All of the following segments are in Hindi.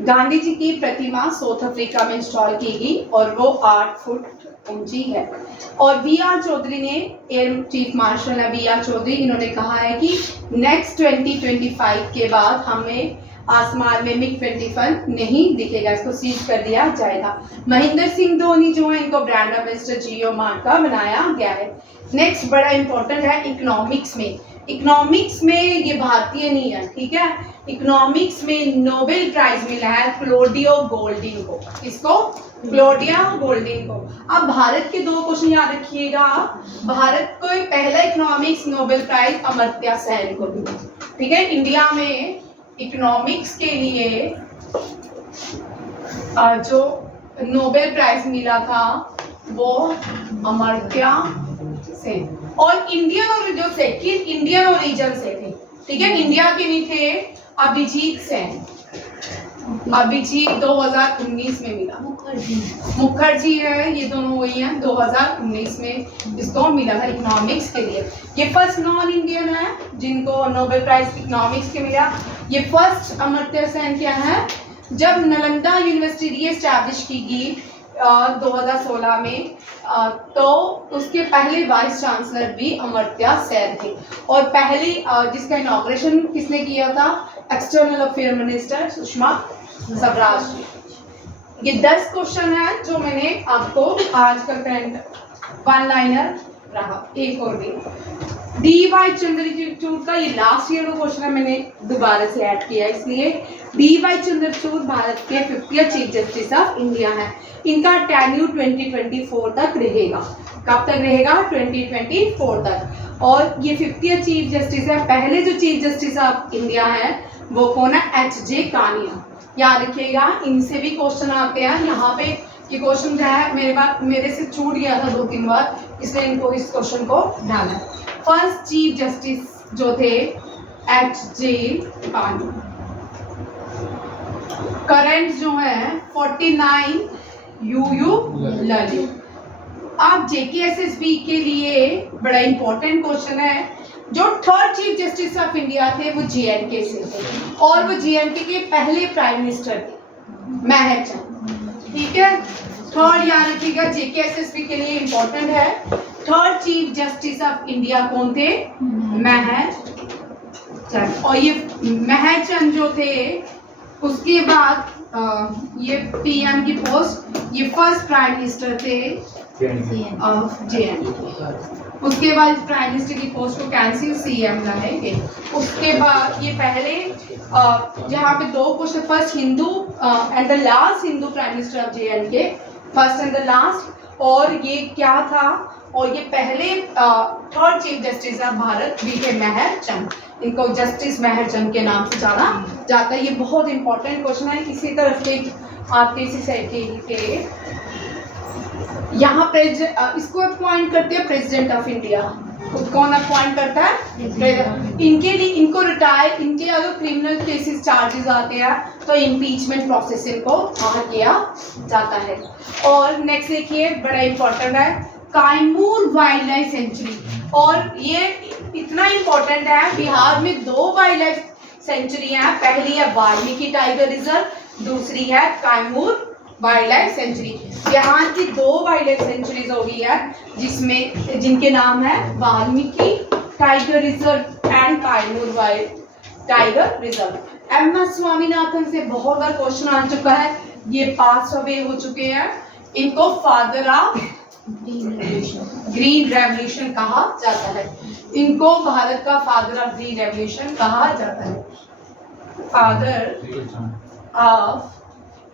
गांधी जी की प्रतिमा साउथ अफ्रीका में इंस्टॉल की गई और वो 8 फुट ऊंची है। और वी आर चौधरी ने, एयर चीफ मार्शल है वी आर चौधरी, इन्होंने कहा है कि नेक्स्ट 2025 के बाद हमें आसमान में मिग 21 नहीं दिखेगा, इसको सीज कर दिया जाएगा। महेंद्र सिंह धोनी जो है, इनको ब्रांड एम्बेसडर जियो मार्ट का बनाया गया है। नेक्स्ट बड़ा इंपॉर्टेंट है इकोनॉमिक्स में। इकोनॉमिक्स में ये भारतीय नहीं है, ठीक है। इकोनॉमिक्स में नोबेल प्राइज मिला है क्लोडियो गोल्डिन को। किसको? क्लोडिया गोल्डिन को। अब भारत के 2 क्वेश्चन याद रखिएगा। भारत को पहला economics Nobel prize Amartya Sen को मिला, ठीक है। इंडिया में इकोनॉमिक्स के लिए जो नोबेल प्राइज मिला था वो अमर्त्य सेन। और इंडियन और जो सेकंड इंडियन ओरिजिन से थे, ठीक है। इंडिया के नहीं थे, अभिजीत सेन। अभिजीत 2019 में मिला। मुखर्जी है, ये दोनों वही हैं। 2019 में इसको मिला था इकोनॉमिक्स के लिए। ये फर्स्ट नॉन इंडियन है जिनको नोबेल प्राइज इकोनॉमिक्स के मिला। ये फर्स्ट अमर्त्य सेन क्या है, जब नालंदा यूनिवर्सिटी रीएस्टैब्लिश की गई 2016 में, तो उसके पहले वाइस चांसलर भी अमर्त्य सेन थे। और पहली जिसका इनॉग्रेशन किसने किया था, external affair minister Sushma Swaraj. ये 10 क्वेश्चन है जो मैंने आपको आजकल करंट वन लाइनर रहा। एक और भी डी.वाई. चंद्रचूड़ का ये लास्ट ईयर का क्वेश्चन है, मैंने दोबारा से ऐड किया इसलिए। डी.वाई. चंद्रचूड़ भारत के 50th chief justice of India हैं। इनका टेन्यूर 2024 तक रहेगा। कब तक रहेगा? 2024 तक। और ये 50th चीफ जस्टिस है। पहले जो चीफ जस्टिस ऑफ इंडिया है वो कौन है? एच.जे. कानिया। याद रखिएगा, इनसे भी क्वेश्चन आते हैं। यहाँ पे ये क्वेश्चन जो है मेरे से छूट गया था 2-3 बार, इसलिए इनको इस क्वेश्चन को डाला है। फर्स्ट चीफ जस्टिस जो थे एच.जे. कानिया। करंट जो है 49 यू ललित। अब जेकेएसएसबी के लिए बड़ा इंपॉर्टेंट क्वेश्चन है। जो third chief justice of India थे वो जेएनके से थे और वो जेएनके के पहले प्राइम मिनिस्टर थे, मेहर चंद, ठीक है। थर्ड याद रखिएगा, जेकेएसएसबी के लिए इंपॉर्टेंट है। Third chief justice of India कौन थे? मेहर चंद। और ये मेहर चंद जो थे, उसके बाद ये पीएम की पोस्ट, ये फर्स्ट प्राइम मिनिस्टर थे ऑफ जेएनके। उसके बाद प्राइम मिनिस्टर की पोस्ट को कैंसिल सीएम लाएंगे। उसके बाद ये पहले जहाँ पे 2 question, first Hindu and the last Hindu prime minister of JNK, first and the last. और ये क्या था, और ये पहले third chief justice of Bharat भी थे मेहर चंद। इनको जस्टिस मेहर चंद के नाम से जाना जाता है। ये बहुत इंपॉर्टेंट क्वेश्चन है। इसी तरह के आपके सोसाइटी के यहाँ इसको अपॉइंट करते हैं प्रेसिडेंट ऑफ इंडिया। कौन अपॉइंट करता है? इनके लिए, इनको रिटायर, इनके अगर क्रिमिनल केसेस चार्जेस आते हैं तो इम्पीचमेंट प्रोसेस इनको किया जाता है। और नेक्स्ट देखिए, बड़ा इंपॉर्टेंट है कैमूर वाइल्ड लाइफ सेंचुरी। और ये इतना इंपॉर्टेंट है, बिहार में 2 वाइल्ड लाइफ सेंचुरी हैं। पहली है वाल्मीकि टाइगर रिजर्व, दूसरी है कैमूर वाइल्ड लाइफ सेंचुरी। यहाँ की 2 वाइल्ड लाइफ सेंचुरीज हो गई है जिसमें जिनके नाम है Valmiki tiger reserve and Kaimur wild tiger reserve. M S. Swaminathan से बहुत बार क्वेश्चन आ चुका है, ये पास अवे हो चुके हैं। इनको फादर ऑफ ग्रीन रेवोल्यूशन कहा जाता है। इनको भारत का फादर ऑफ ग्रीन रेवोल्यूशन कहा जाता है। फादर ऑफ,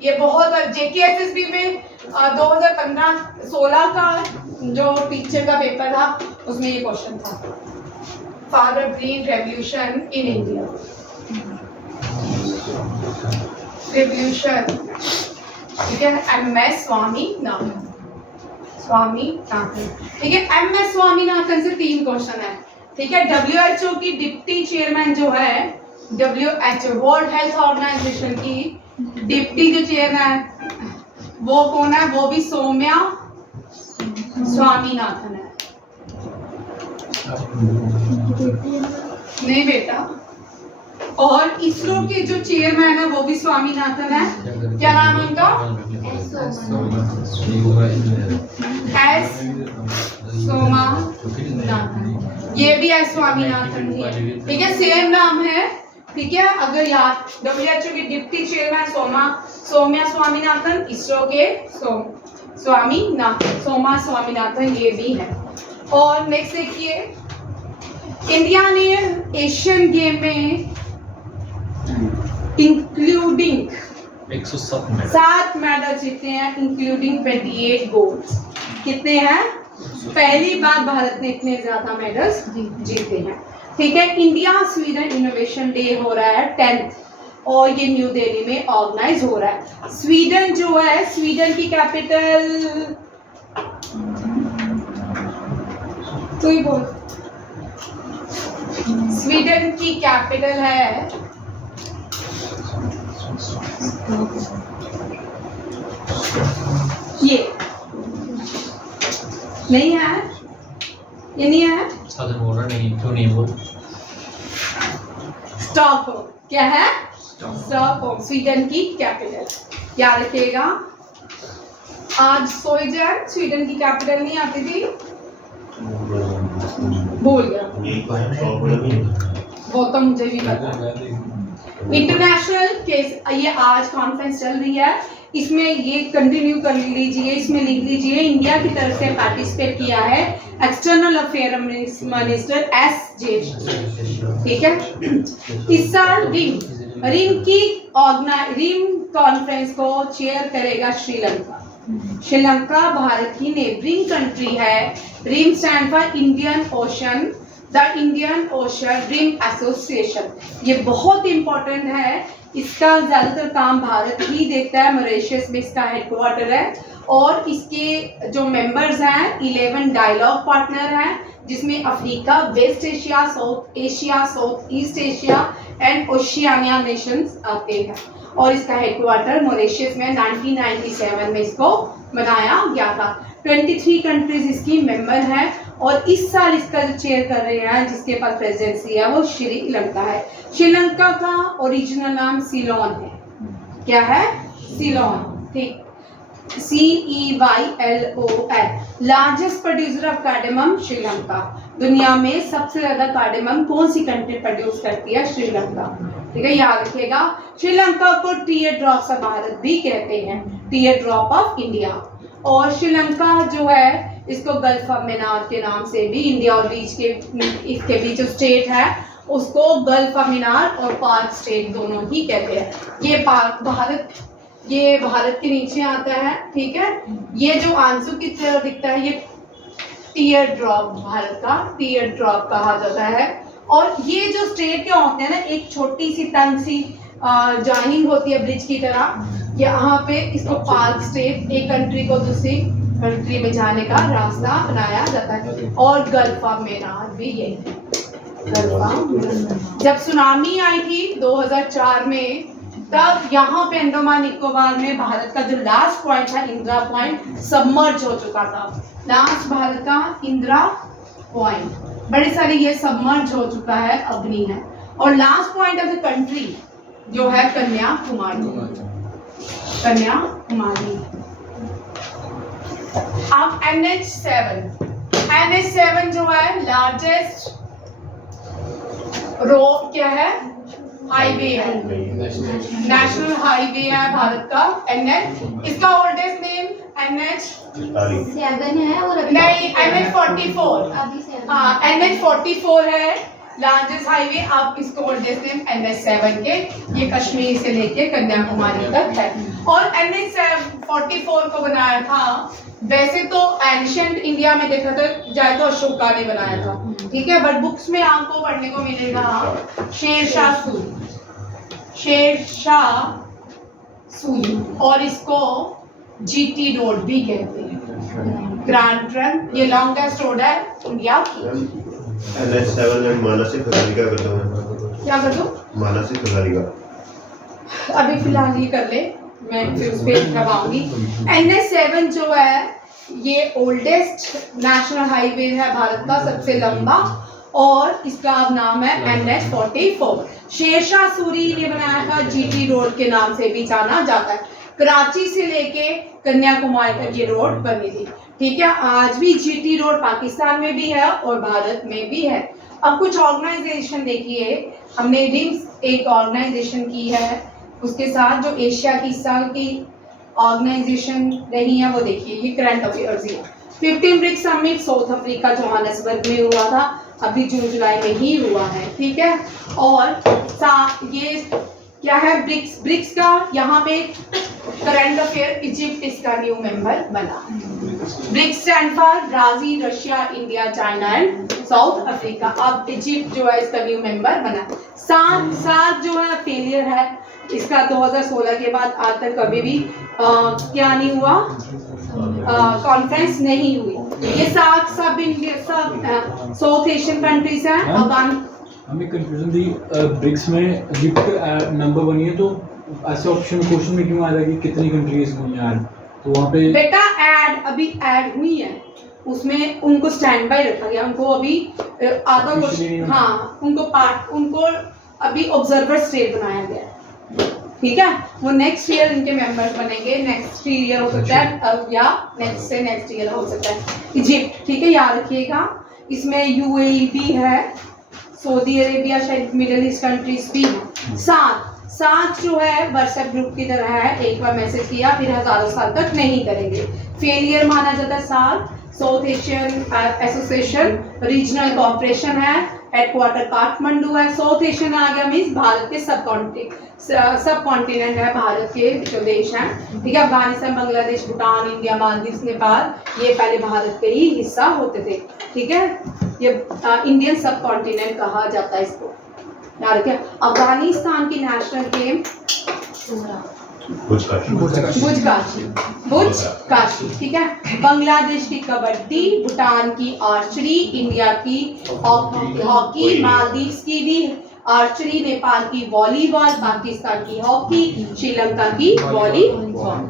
ये बहुत जेकेएसएसबी में 2015-16 का जो टीचर का पेपर था उसमें ये क्वेश्चन था, father of green revolution in India. Revolution, ठीक है। एम.एस. स्वामीनाथन, ठीक है। एम.एस. स्वामीनाथन से 3 क्वेश्चन है, ठीक है। WHO की डिप्टी चेयरमैन जो है, WHO वर्ल्ड हेल्थ ऑर्गेनाइजेशन की डिप्टी जो चेयरमैन वो कौन है? वो भी सौम्या स्वामीनाथन है। नहीं बेटा, और इसरो के जो चेयरमैन है वो भी स्वामीनाथन है। क्या नाम है उनका? एस सोमानाथन। ये भी एस स्वामीनाथन ही है, ठीक है, सेम नाम है, ठीक है। अगर याद, WHO के डिप्टी चेयरमैन सौम्या स्वामीनाथन, इसरो के सोमा स्वामीनाथन, ये भी है। और नेक्स्ट देखिए, इंडिया ने एशियन गेम में इंक्लूडिंग 7 मेडल जीते हैं, इंक्लूडिंग 28 गोल्ड। कितने हैं? पहली बार भारत ने इतने ज्यादा मेडल्स जीते हैं, ठीक है। इंडिया स्वीडन इनोवेशन डे हो रहा है 10th, और ये न्यू दिल्ली में ऑर्गेनाइज हो रहा है। स्वीडन जो है, स्वीडन की कैपिटल, तू ही बोल, स्वीडन की कैपिटल है ये, नहीं है, ये नहीं है, स्टॉकहोम। क्या है? स्टॉकहोम, स्वीडन की कैपिटल, याद रखिएगा। आज सोई जाए, स्वीडन की कैपिटल नहीं आती थी, भूल गया, वो तो मुझे भी पता। इंटरनेशनल केस, ये आज कॉन्फ्रेंस चल रही है, इसमें ये कंटिन्यू कर लीजिए, इसमें लिख लीजिए, इंडिया की तरफ से पार्टिसिपेट किया है external affair minister S Jaishankar, ठीक है। इस साल रिम कॉन्फ्रेंस को चेयर करेगा श्रीलंका। श्रीलंका भारत की नेबरिंग कंट्री है। Rim stand for Indian Ocean, the Indian Ocean rim association. ये बहुत इंपॉर्टेंट है, इसका ज्यादातर काम भारत ही देखता है, मॉरिशस में इसका हेडक्वार्टर है। और इसके जो मेंबर्स हैं 11 डायलॉग पार्टनर हैं, जिसमें Africa, West Asia, South Asia, South East Asia and Oceania nations आते हैं। और इसका हेडक्वार्टर मॉरिशस में 1997 में इसको बनाया गया था। 23 कंट्रीज इसकी मेंबर हैं, और इस साल इसका जो चेयर कर रहे हैं, जिसके पास प्रेसिडेंसी है, वो श्रीलंका है। श्रीलंका का ओरिजिनल नाम सीलोन है। क्या है? सीलोन, ठीक, CEYLON। Largest producer of cardamom Sri Lanka. दुनिया में सबसे ज्यादा कार्डेमम कौन सी कंट्री प्रोड्यूस करती है? श्रीलंका, ठीक है, याद रखिएगा। श्रीलंका को टीयर ड्रॉप ऑफ भारत भी कहते हैं, टीयर ड्रॉप ऑफ इंडिया। और श्रीलंका जो है, इसको गल्फ ऑफ मेनार के नाम से भी, इंडिया और इसके बीच जो स्टेट है उसको गल्फ ऑफ मेनार और पार्क स्टेट दोनों ही कहते हैं। ये भारत के नीचे आता है, ठीक है। ये जो आंसू की तरह दिखता है, ये टीयर ड्रॉप, भारत का टीयर ड्रॉप कहा जाता है। और ये जो स्टेट के होते हैं ना, एक छोटी सी तंग सी जॉइनिंग होती है ब्रिज की तरह, यहाँ पे इसको पार्क स्टेट, एक कंट्री को दूसरी कंट्री में जाने का रास्ता बनाया जाता है। और गल्फ ऑफ मेनार भी ये है। जब सुनामी आई थी 2004 में, तब यहाँ पे अंडमान निकोबार में भारत का जो लास्ट पॉइंट था, इंदिरा पॉइंट, सबमर्ज हो चुका था। लास्ट भारत का इंदिरा पॉइंट, बड़े सारे ये सबमर्ज हो चुका है, अब नहीं है। और last point of the country जो है कन्याकुमारी। अब NH7 जो है लार्जेस्ट रोड, क्या है, हाईवे है, नेशनल हाईवे है भारत का NH। इसका ओल्डेस्ट नेम NH7 है, और नहीं NH44, हाँ NH44 है लार्जेस्ट हाईवे। आप इसको ओल्डेस्ट नेम NH7 के, ये कश्मीर से लेके कन्याकुमारी तक है। और NH44 को बनाया था, वैसे तो एंशिएंट इंडिया में देखा तो जाए तो अशोका ने बनाया था, ठीक है, बट बुक्स में आपको पढ़ने को मिलेगा शेरशाह सूरी, और इसको GT रोड भी कहते हैं, ग्रैंड ट्रंक। ये लॉन्गेस्ट रोड है इंडिया की। NH7 में मानसिक खजानिका कर दो। क्या कर दो? मानसिक खजानिका अभी फिलहाल ये कर ले, मैं फिर उस पर करवाऊंगी। NH7 जो है, ये ओल्डेस्ट नेशनल हाईवे है भारत का, सबसे लंबा। और इसका अब नाम है NH-44। शेरशाह सूरी ने बनाया था, GT रोड के नाम से भी जाना जाता है। कराची से लेके कन्याकुमारी तक ये रोड बनी थी, ठीक है। आज भी GT रोड पाकिस्तान में भी है और भारत में भी है। अब कुछ ऑर्गेनाइजेशन देखिए, हमने रिम्स एक ऑर्गेनाइजेशन की है, उसके साथ जो एशिया की इस साल की ऑर्गेनाइजेशन रही है वो देखिए, ये करंट अफेयर्स है। 15 BRICS summit South Africa Johannesburg में हुआ था, अभी जून जुलाई में ही हुआ है, ठीक है। और ये क्या है, ब्रिक्स का यहाँ पे करंट अफेयर, इजिप्ट इसका न्यू मेंबर बना। BRICS stand for Brazil, Russia, India, China and South Africa. अब इजिप्ट जो है इसका न्यू मेंबर बना। सात जो है फेलियर है इसका, 2016 के बाद आज तक कभी भी क्या नहीं हुआ, कॉन्फ्रेंस नहीं हुई। ये सब इंडिया, सब साउथ एशियन कंट्रीज हैं। हमें कंफ्यूजन थी, ब्रिक्स में इजिप्ट नंबर 1 है, तो ऐसे ऑप्शन क्वेश्चन में क्यों आ रहा है कि कितनी कंट्रीज हुई हैं ऐड, तो वहाँ पे बेटा अभी ऐड हुई है, उसमें उनको स्टैंड बाय रखा गया, उनको अभी आधा क्वेश्चन, हाँ उनको अभी ऑब्जर्वर स्टेट बनाया गया है, ठीक है। वो नेक्स्ट ईयर इनके मेंबर्स बनेंगे, नेक्स्ट ईयर हो सकता है या नेक्स्ट ईयर हो सकता है इजिप्ट, ठीक है, याद रखिएगा। इसमें UAE भी है, सऊदी अरेबिया, शायद मिडिल ईस्ट कंट्रीज भी हैं। सात जो है व्हाट्सएप ग्रुप की तरह है, एक बार मैसेज किया फिर हजारों साल तक नहीं करेंगे, फेलियर माना जाता है। South Asian association regional corporation है, हेडक्वार्टर काठमांडू है। साउथ एशियन आ गया मीन्स भारत के सब कॉन्टिनेंट है, भारत के जो देश हैं, ठीक है। अफगानिस्तान, बांग्लादेश, भूटान, इंडिया, मालदीव, नेपाल, ये पहले भारत के ही हिस्सा होते थे, ठीक है। ये इंडियन सब कॉन्टिनेंट कहा जाता है इसको, याद रखिए। अफगानिस्तान की नेशनल गेम बुज काशी, ठीक है। बांग्लादेश की कबड्डी, भूटान की आर्चरी, इंडिया की हॉकी, मालदीव की भी आर्चरी, नेपाल की वॉलीबॉल, पाकिस्तान की हॉकी, श्रीलंका की volleyball.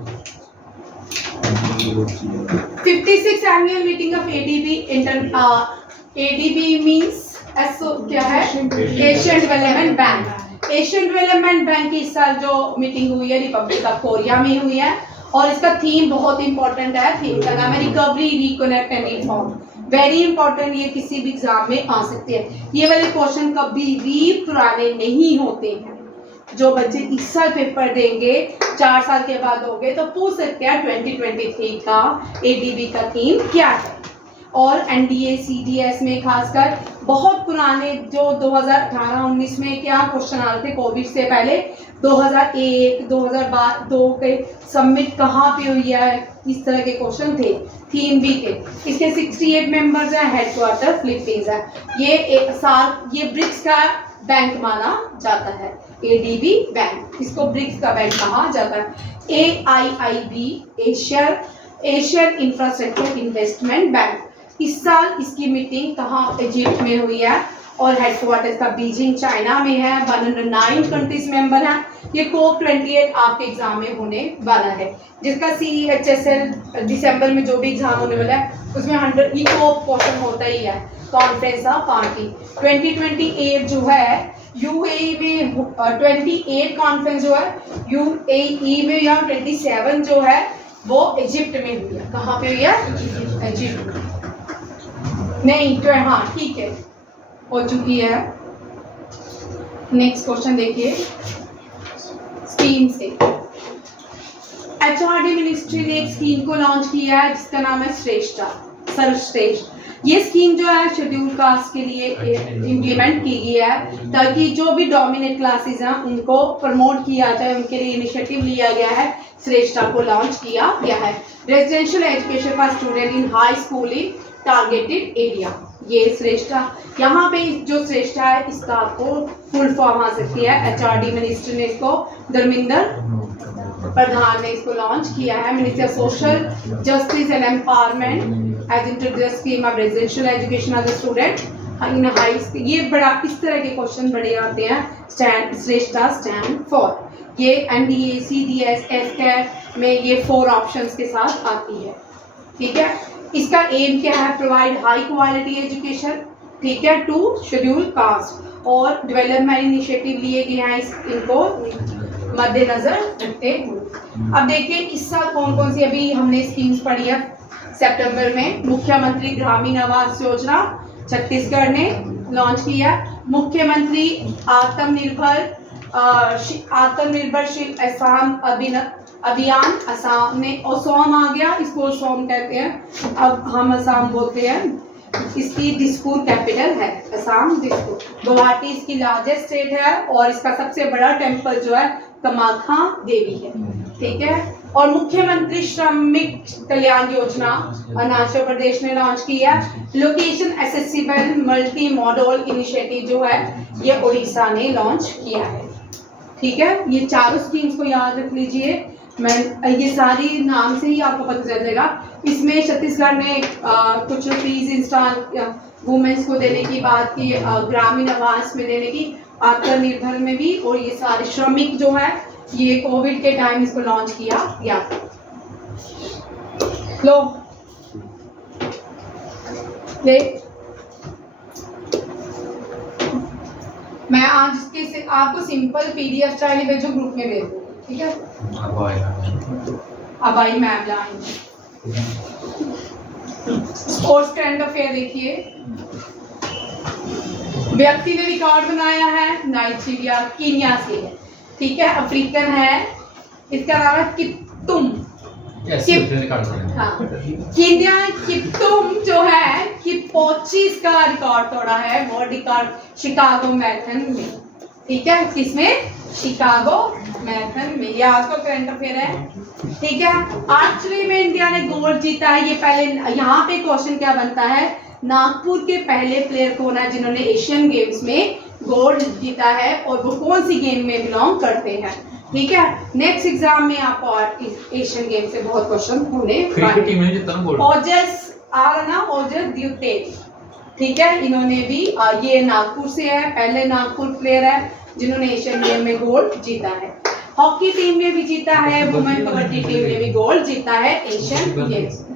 56th annual meeting of ADB means क्या है, Asian development bank. Asian development bank की इस साल जो मीटिंग हुई है रिपब्लिक ऑफ कोरिया में हुई है, और इसका थीम बहुत इंपॉर्टेंट है, थीम का नाम है recovery, reconnect and reform. Very important, ये किसी भी एग्जाम में आ सकते हैं। ये वाले क्वेश्चन कभी भी पुराने नहीं होते हैं, जो बच्चे इस साल पेपर देंगे 4 साल के बाद होंगे तो पूछ सकते हैं 2023 का ADB का थीम क्या है। और NDA CDS में खासकर बहुत पुराने जो 2018-19 में क्या क्वेश्चन आ रहे थे कोविड से पहले, 2001 2002 के समिट कहाँ पे हुई है, इस तरह के क्वेश्चन थे, थीम भी थे। इसके 68 मेंबर्स हैं, हेडक्वार्टर फिलीपींस है। ये ब्रिक्स का बैंक माना जाता है, ADB बैंक, इसको ब्रिक्स का बैंक कहा जाता है। AIIB Asian infrastructure investment bank, इस साल इसकी मीटिंग कहाँ, इजिप्ट में हुई है, और हेडक्वार्टर का बीजिंग चाइना में है। 109 कंट्रीज मेंबर हैं। ये COP28 आपके एग्जाम में होने वाला है, जिसका CHSL दिसंबर में जो भी एग्जाम होने वाला है उसमें 100 COP क्वेश्चन होता ही है, कॉन्फ्रेंस ऑफ पार्टी। 2028 जो है UAE में 28 कॉन्फ्रेंस जो है UAE में, या 27 जो है वो इजिप्ट में हुई है। कहाँ पे हुई है, इजिप्ट में नहीं, तो हाँ ठीक है, हो चुकी है। नेक्स्ट क्वेश्चन देखिए, स्कीम से HRD मिनिस्ट्री ने एक स्कीम को लॉन्च किया है जिसका नाम है श्रेष्ठा, सर्वश्रेष्ठ। ये स्कीम जो है शेड्यूल कास्ट के लिए इम्प्लीमेंट की गई है, ताकि जो भी डोमिनेट क्लासेस हैं उनको प्रमोट किया जाए, उनके लिए इनिशिएटिव लिया गया है, श्रेष्ठा को लॉन्च किया गया है। Residential education for student in high school in targeted area, ये श्रेष्ठा। यहाँ पे जो श्रेष्ठा है इसका आपको फुल फॉर्म आ सकती है, HRD मिनिस्टर ने इसको, धर्मेंद्र प्रधान ने इसको लॉन्च किया है। Minister of social justice and empowerment as introduce scheme of residential education of the student in high. ये बड़ा इस तरह के क्वेश्चन बड़े आते हैं। स्टैंड श्रेष्ठा स्टैंड फॉर, ये NDA CDS SCAT में ये 4 ऑप्शंस के साथ आती है, ठीक है। इसका एम क्या है, प्रोवाइड हाई क्वालिटी एजुकेशन ठीक है, टू शेड्यूल कास्ट, और डेवलपमेंट इनिशिएटिव लिए गए हैं इनको मद्देनजर रखते हुए। अब देखिए इस साल कौन कौन सी अभी हमने स्कीम्स पढ़ी है सितंबर में। मुख्यमंत्री ग्रामीण आवास योजना छत्तीसगढ़ ने लॉन्च किया। मुख्यमंत्री आत्मनिर्भरशील असम अभियान, असम में असम आ गया, इसको असम कहते हैं, अब हम असम बोलते हैं। इसकी दिसपुर कैपिटल है, असम दिसपुर। गुवाहाटी इसकी लार्जेस्ट स्टेट है और इसका सबसे बड़ा टेम्पल जो है कामाख्या देवी है, ठीक है। और मुख्यमंत्री श्रमिक कल्याण योजना अरुणाचल प्रदेश ने लॉन्च किया। Location accessible multi modal initiative जो है ये उड़ीसा ने लॉन्च किया है, ठीक है। ये चारों स्कीम्स को याद रख लीजिए, मैं ये सारी नाम से ही आपको पता चल जाएगा। इसमें छत्तीसगढ़ ने कुछ फीस इंस्टॉल वुमेन्स को देने की बात की, ग्रामीण आवास में देने की, आत्मनिर्भर में भी, और ये सारे श्रमिक जो है ये कोविड के टाइम इसको लॉन्च किया गया। लो ले मैं आज इसके से आपको सिंपल पीडीएफ चाहिए भेजो, ग्रुप में भेज दो, ठीक है। अब आई मैम लाएंगे। स्पोर्ट्स करंट अफेयर देखिए, व्यक्ति ने रिकॉर्ड बनाया है नाइजीरिया कीनिया से है, ठीक है, अफ्रीकन है, इसका नाम है किप्तुम। हाँ, कीनिया किप्तुम जो है किपोचिस का रिकॉर्ड तोड़ा है वर्ल्ड रिकॉर्ड शिकागो मैराथन में, ठीक है, किसमें, शिकागो मैराथन में। ये आज का करंट अफेयर है, ठीक है। आर्चरी में इंडिया ने गोल्ड जीता है। ये पहले यहाँ पे क्वेश्चन क्या बनता है, नागपुर के पहले प्लेयर कौन है जिन्होंने एशियन गेम्स में गोल्ड जीता है और वो कौन सी गेम में बिलोंग करते हैं, ठीक है। नेक्स्ट एग्जाम में आपको एशियन गेम से बहुत क्वेश्चन होने ओजस द्यूते, ठीक है, इन्होंने भी ये नागपुर से है, पहले नागपुर प्लेयर है जिन्होंने एशियन गेम में गोल्ड जीता है। हॉकी टीम ने भी जीता है, वुमेन कबड्डी टीम ने भी गोल्ड जीता है एशियन गेम्स में।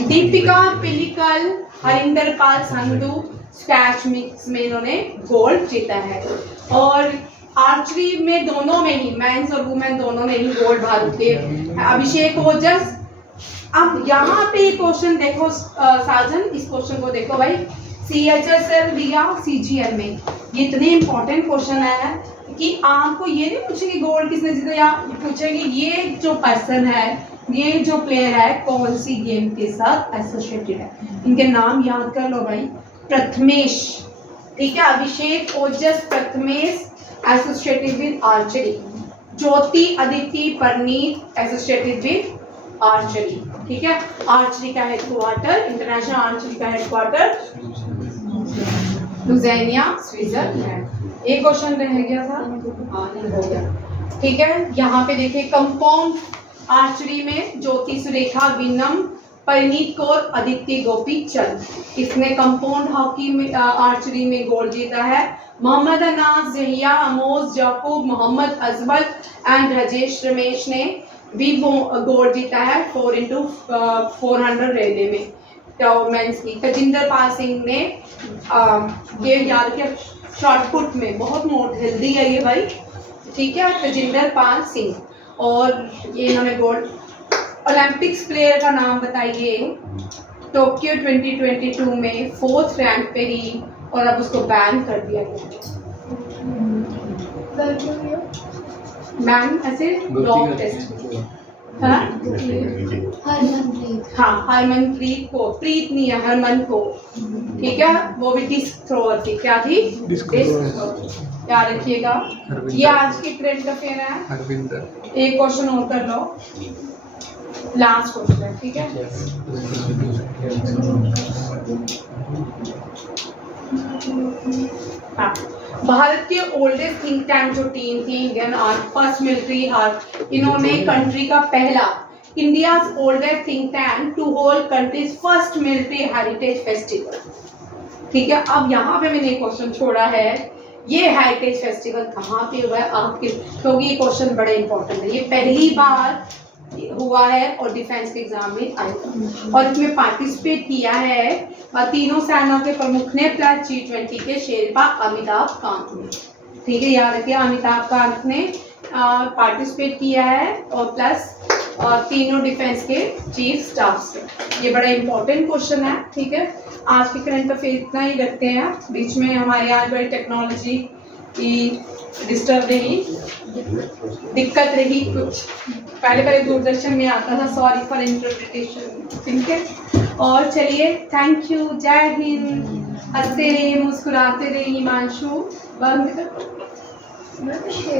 दीपिका पिल्लिकल, हरिंदर पाल संधू स्क्वैश मिक्स में इन्होंने गोल्ड जीता है। और आर्चरी में दोनों में ही मेंस और वुमेन दोनों में ही गोल्ड भारत के अभिषेक ओजस। अब यहाँ पे क्वेश्चन देखो साजन, इस क्वेश्चन को देखो भाई, CHSL दिया CGL में, ये इतने इंपॉर्टेंट क्वेश्चन है कि आपको ये नहीं पूछेंगे गोल्ड किसने जीता, या पूछेंगे ये जो पर्सन है, ये जो प्लेयर है कौन सी गेम के साथ एसोसिएटेड है। इनके नाम याद कर लो भाई, प्रथमेश, ठीक है, Abhishek Ojas Prathamesh associated with archery, Jyoti Aditi Parneet associated with archery, ठीक है। आर्चरी का हेडक्वार्टर, इंटरनेशनल आर्चरी का हेडक्वार्टर लुज़ेनिया स्विट्जरलैंड। एक क्वेश्चन रह गया था, हो गया, ठीक है। यहाँ पे देखिए कंपाउंड आर्चरी में ज्योति सुरेखा विनम परिणीत कौर अदित्य गोपी चंद, इसने कंपाउंड हॉकी में आर्चरी में गोल्ड जीता है। मोहम्मद अनास जहिया अमोज जाकूब मोहम्मद अजमल एंड राजेश रमेश ने भी गोल्ड जीता है 4x400 रेले में मेंस की। तजिंदर पाल सिंह ने ये याद किया शॉर्टपुट में, बहुत मोट हेल्दी है ये भाई, ठीक है, तजिंदर पाल सिंह, और ये इन्होंने गोल्ड। ओलंपिक्स प्लेयर का नाम बताइए, टोक्यो 2022 में 4th रैंक पे ही और अब उसको बैन कर दिया गया। बैन ऐसे डॉग टेस्ट, हाँ हरमनप्रीत को, प्रीत नहीं है हरमन को, ठीक है, वो भी डिस्क थ्रोअर थी, क्या थी, डिस्क थ्रोअर, याद रखिएगा। ये आज की करंट अफेयर है। एक क्वेश्चन और कर लो, लास्ट क्वेश्चन, ठीक है। हाँ, भारत के ओल्डेस्ट थिंक टैंक जो टीम थी Indian army first military heart, इन्होंने कंट्री का पहला India's oldest think tank to hold country's first military heritage festival, ठीक है। अब यहाँ पे मैंने क्वेश्चन छोड़ा है, ये हेरिटेज फेस्टिवल कहाँ पे हुआ है आपके, क्योंकि ये क्वेश्चन बड़े इंपॉर्टेंट है। ये पहली बार हुआ है और डिफेंस के एग्जाम में आएगा। और इसमें पार्टिसिपेट किया है तीनों सेना के प्रमुख ने प्लस G20 के शेरपा अमिताभ कांत ने। ठीक है, याद रखिए अमिताभ कांत ने पार्टिसिपेट किया है और प्लस तीनों डिफेंस के चीफ स्टाफ से। ये बड़ा इंपॉर्टेंट क्वेश्चन है। ठीक है, आज के करंट अफेयर इतना ही रखते हैं। बीच में हमारे यहाँ बड़ी टेक्नोलॉजी की डिस्टर्ब रही, दिक्कत रही कुछ। पहले दूरदर्शन में आता था, सॉरी फॉर इंटरप्रिटेशन। ठीक है, और चलिए थैंक यू, जय हिंद। हंसते रहिए, मुस्कुराते रहिए। हिमांशु बंद कर।